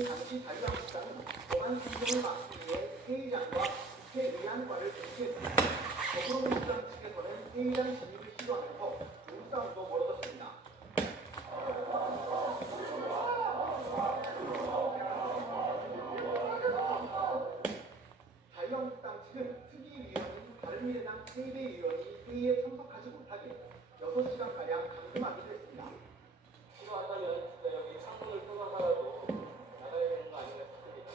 당시 자유한국당은 법안 상정을 막기 위해 회의장과 국회의안과를 공개했습니다. 더불어민주당 측에서는 회의장 진입을 시도하면서 몸싸움도 벌어졌습니다. 자유한국당 측은 특위위원인 바른미래당 최이배 의원이 회의에 참석하지 못하게 6시간가량 감금하기도 했습니다. 필요하다면 여기 창문을 뚫어서라도 나가야 되는 거 아닌가 싶습니다.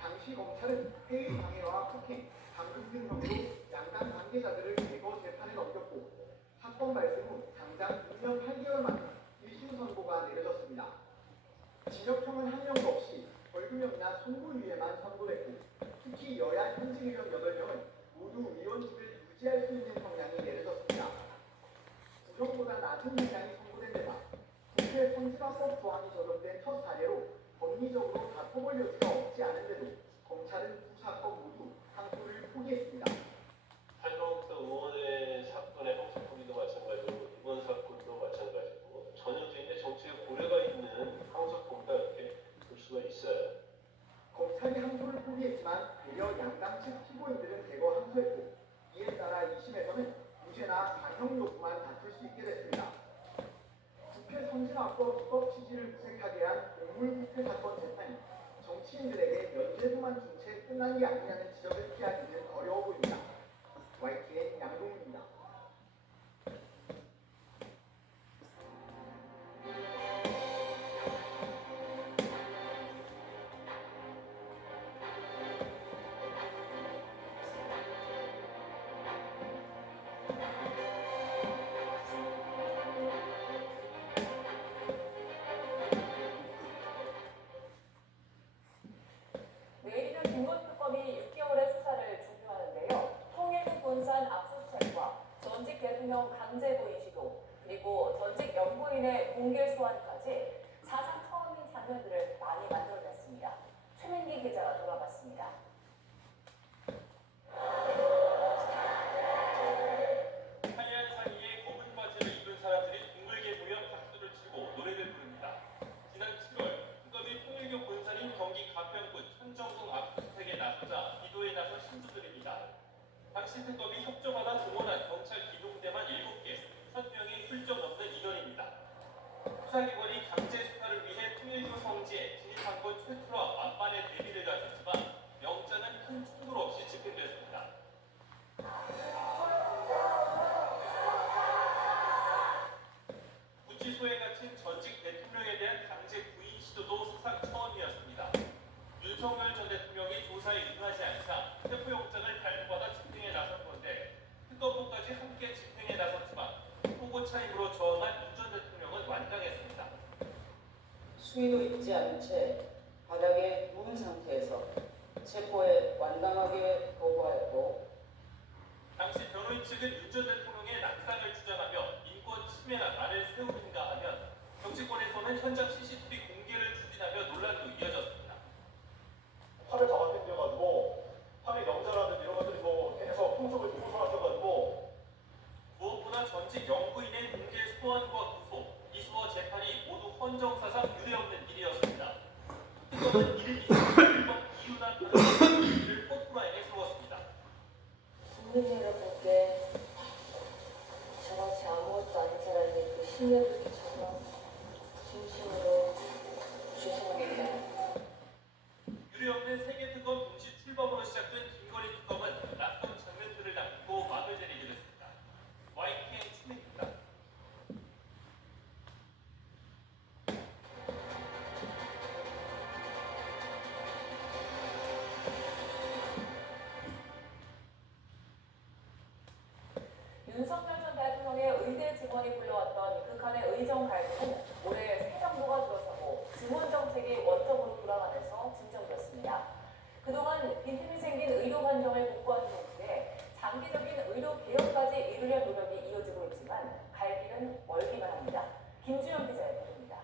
당시 검찰은 회의 방해와 폭행, 감금 등 혐의로 양당 관계자들을 대거 재판에 넘겼고 사건 발생 후 당장 2년 8개월 만에 1심 선고가 내려졌습니다. 징역형은 한 명도 없이 벌금형이나 선고유예만 선고됐고 특히 여야 현직 의원 8명은 모두 의원직을 유지할 수 있는 형량이 내려졌습니다. 구형보다 낮은 형량이 선고된 데다 국회 선진화법 조항이 적용된 첫 사례로 법리적으로 다퉈볼 여지가 없지 않은데도 검찰은 두 사건 모두 항소를 포기했습니다. 한동훈 의원의 사건의 형사포기도 마찬가지고 이번 사건도 마찬가지고 전형적인 정치에 고려가 있는 항소포기다 이렇게 볼 수가 있어요. 검찰이 항소를 포기했지만 되려 양당 측 피고인들은 대거 항소했고 이에 따라 2심에서는 무죄나 강형 여부만 다툴 수 있게 됐습니다. 국회 선진화법 입법 취지를 무색하게 한 공물국회 사건 재판이 정치인들에게 면죄부만 준 채 끝난 게 아니냐는 지적을 피하기는 어려워 보입니다. YTN 양동훈입니다. 내일은 김건특검이 6개월의 수사를 종료하는데요. 통일부 본산 압수수색과 전직 대통령 강제 구인 시도, 그리고 전직 영부인의 공개 소환까지 사상 처음인 장면들을 많이 만들어냈습니다. 최민기 기자가 돌아봤습니다. 하얀 상의에 검은 바지를 입은 사람들이 둥글게 모여 박수를 치고 노래를 부릅니다. 지난 7월 특검이 통일교 본산인 경기 가평군 천정동 압수수색에 나서자 기도에 나선 신부들입니다. 당시 특검이 협조받아 동원한 경찰 기동대만 7개, 1,000명이 훌쩍 넘는 인원입니다. 수사기관이 강제 수사를 위해 통일교 성지에 진입한 건 최초와 만반의 대비를 가졌지만 영장은 큰 충돌 없이 집행됐습니다. 구치소에 갇힌 전직 대통령에 대한 강제 구인 시도도 사상 처음이었습니다. 윤석열 전 대통령이 조사에 응하지 않자 체포영장을 발부받아 집행에 나선 건데 특검부까지 함께 집행에 나섰지만 포고 차임으로 저항한 윤 전 대통령은 완강했습니다. 수위도 있지 않은 채 바닥에 누운 상태에서 체포에 완강하게 거부하였고 당시 변호인 측은 윤 전 대통령의 낙상을 주장하며 인권 침해나 말을 세우는가 하면 정치권에서는 현장 CCTV 공개를 추진하며 논란도 이어졌습니다. 팔을 잡아당겨가지고 팔이 영자라든지 이런 것들이 뭐 계속 풍속을 고소하셔가지고 무엇보다 전직 영부인의 공개 소환과 구속, 기소와 재판이 모두 헌정사상 유례없는 일이었습니다. 특검은 이를 일본 이유나 이를 포토라인에 세웠습니다. 국민 여러분께 저같이 아무것도 아닌 사람이 그 신뢰를 끼쳐서 진심으로 죄송합니다. 유례없는 세계 특검 동시 출범으로 시작된 김건희 특검은 낯선 장면들을 남기고 막을 내리기로 했습니다. YTN 추미입니다. 윤석열 전 대통령의 의대 증언이 불러왔던 극한의 의정 갈등은 올해 새 정부가 들어서고 증언 정책이 원점으로 돌아가면서 진정됐습니다. 그동안 빈틈이 생긴 의료 환경을 복구하는 동시에 장기적인 의료 개혁까지 이루려 노력이 이어지고 있지만 갈 길은 멀기만 합니다. 김주영 기자의 보도입니다.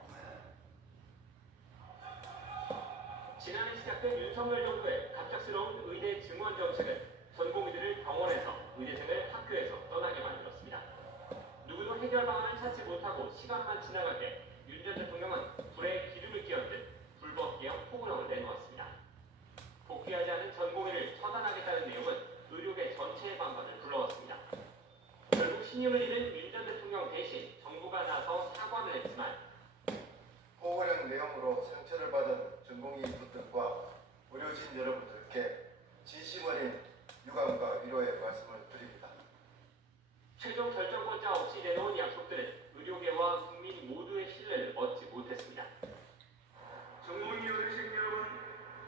지난해 시작된 윤석열 정부의 갑작스러운 의대 증원 정책은 전공의들을 병원에서, 의대생을 학교에서 떠나게 만들었습니다. 누구도 해결 방안을 찾지 못하고 시간만 지나가게 윤 전 대통령은 불에 기름을 끼얹듯 불법 신임을 잃은 윤 전 대통령 대신 정부가 나서 사과를 했지만 호소령 내용으로 상처를 받은 전공의 분들과 의료진 여러분들께 진심 어린 유감과 위로의 말씀을 드립니다. 최종 결정권자 없이 내놓은 약속들은 의료계와 국민 모두의 신뢰를 얻지 못했습니다. 전공의 의료진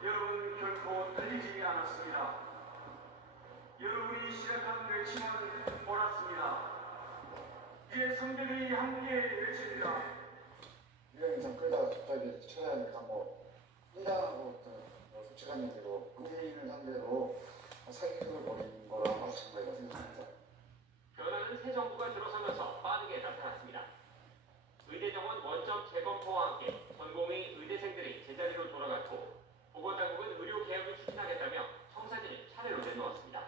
여러분 결코 틀리지 않았습니다. 여러분이 시작한 외침은 옳았습니다. 이제 성들이 함께 외칩니다. 이런 인상 끌다가 갑자기 찾아내니까 인상하고 솔직한 얘기로 국민을 상대로 사기극을 벌인 거랑 마찬가지라고 생각합니다. 변화는 새 정부가 들어서면서 빠르게 나타났습니다. 의대 정원 원점 재검토와 함께 전공의 의대생들이 제자리로 돌아갔고 보건당국은 의료 개혁을 추진하겠다며 청사진을 차례로 내놓았습니다.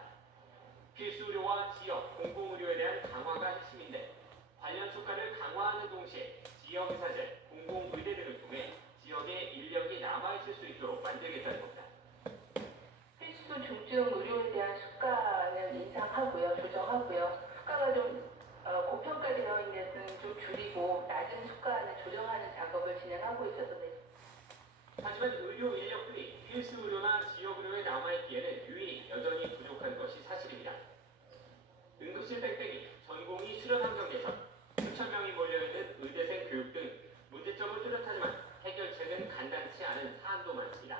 필수 의료와 지역 공공의료에 대한 강화가 핵심인데 관련 수가를 강화하는 동시에 지역의사제, 공공의대 등을 통해 지역에 인력이 남아있을 수 있도록 만들겠다는 겁니다. 필수 중증 의료에 대한 수가는 인상하고요, 조정하고요. 수가가 좀 고평가되어 있는 데는 좀 줄이고 낮은 수가는 조정하는 작업을 진행하고 있어서 하지만 의료 인력들이 필수 의료나 지역 의료에 남아있기에는 유일히 여전히 부족한 것이 사실입니다. 응급실 뺑뺑이, 전공의 수련 환경 개선, 수천 명이 몰려있는 의대생 교육 등 문제점은 뚜렷하지만 해결책은 간단치 않은 사안도 많습니다.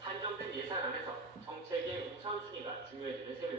한정된 예산 안에서 정책의 우선순위가 중요해지는 셈입니다.